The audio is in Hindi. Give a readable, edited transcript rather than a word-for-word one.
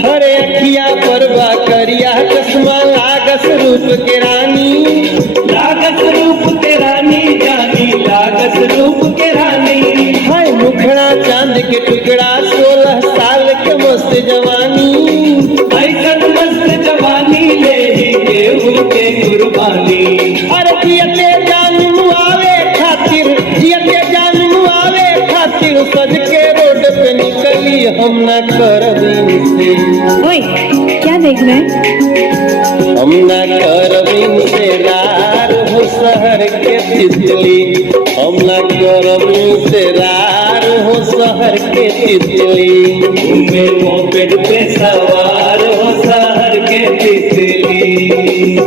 हरे अखिया परवा करिया चश्मा लागस रूप के रानी, लागस रूप के रानी जानी, लागस रूप के रानी। हाय मुखड़ा चांद के टुकड़ा 16 साल के मस्त जवानी, ऐसन मस्त जवानी ले ही केहू के कुर्बानी। अरे जियते जान मुआवे खातिर, जियते जान मुआवे खातिर सज के रोड पे निकली हम न करब इनसे। ओए क्या देख रहे हैं? हम न करब इनसे रार हो शहर के तितली, हम न करब इनसे रार हो शहर के तितली। घूमे मोपेड पे सवार हो शहर के तितली।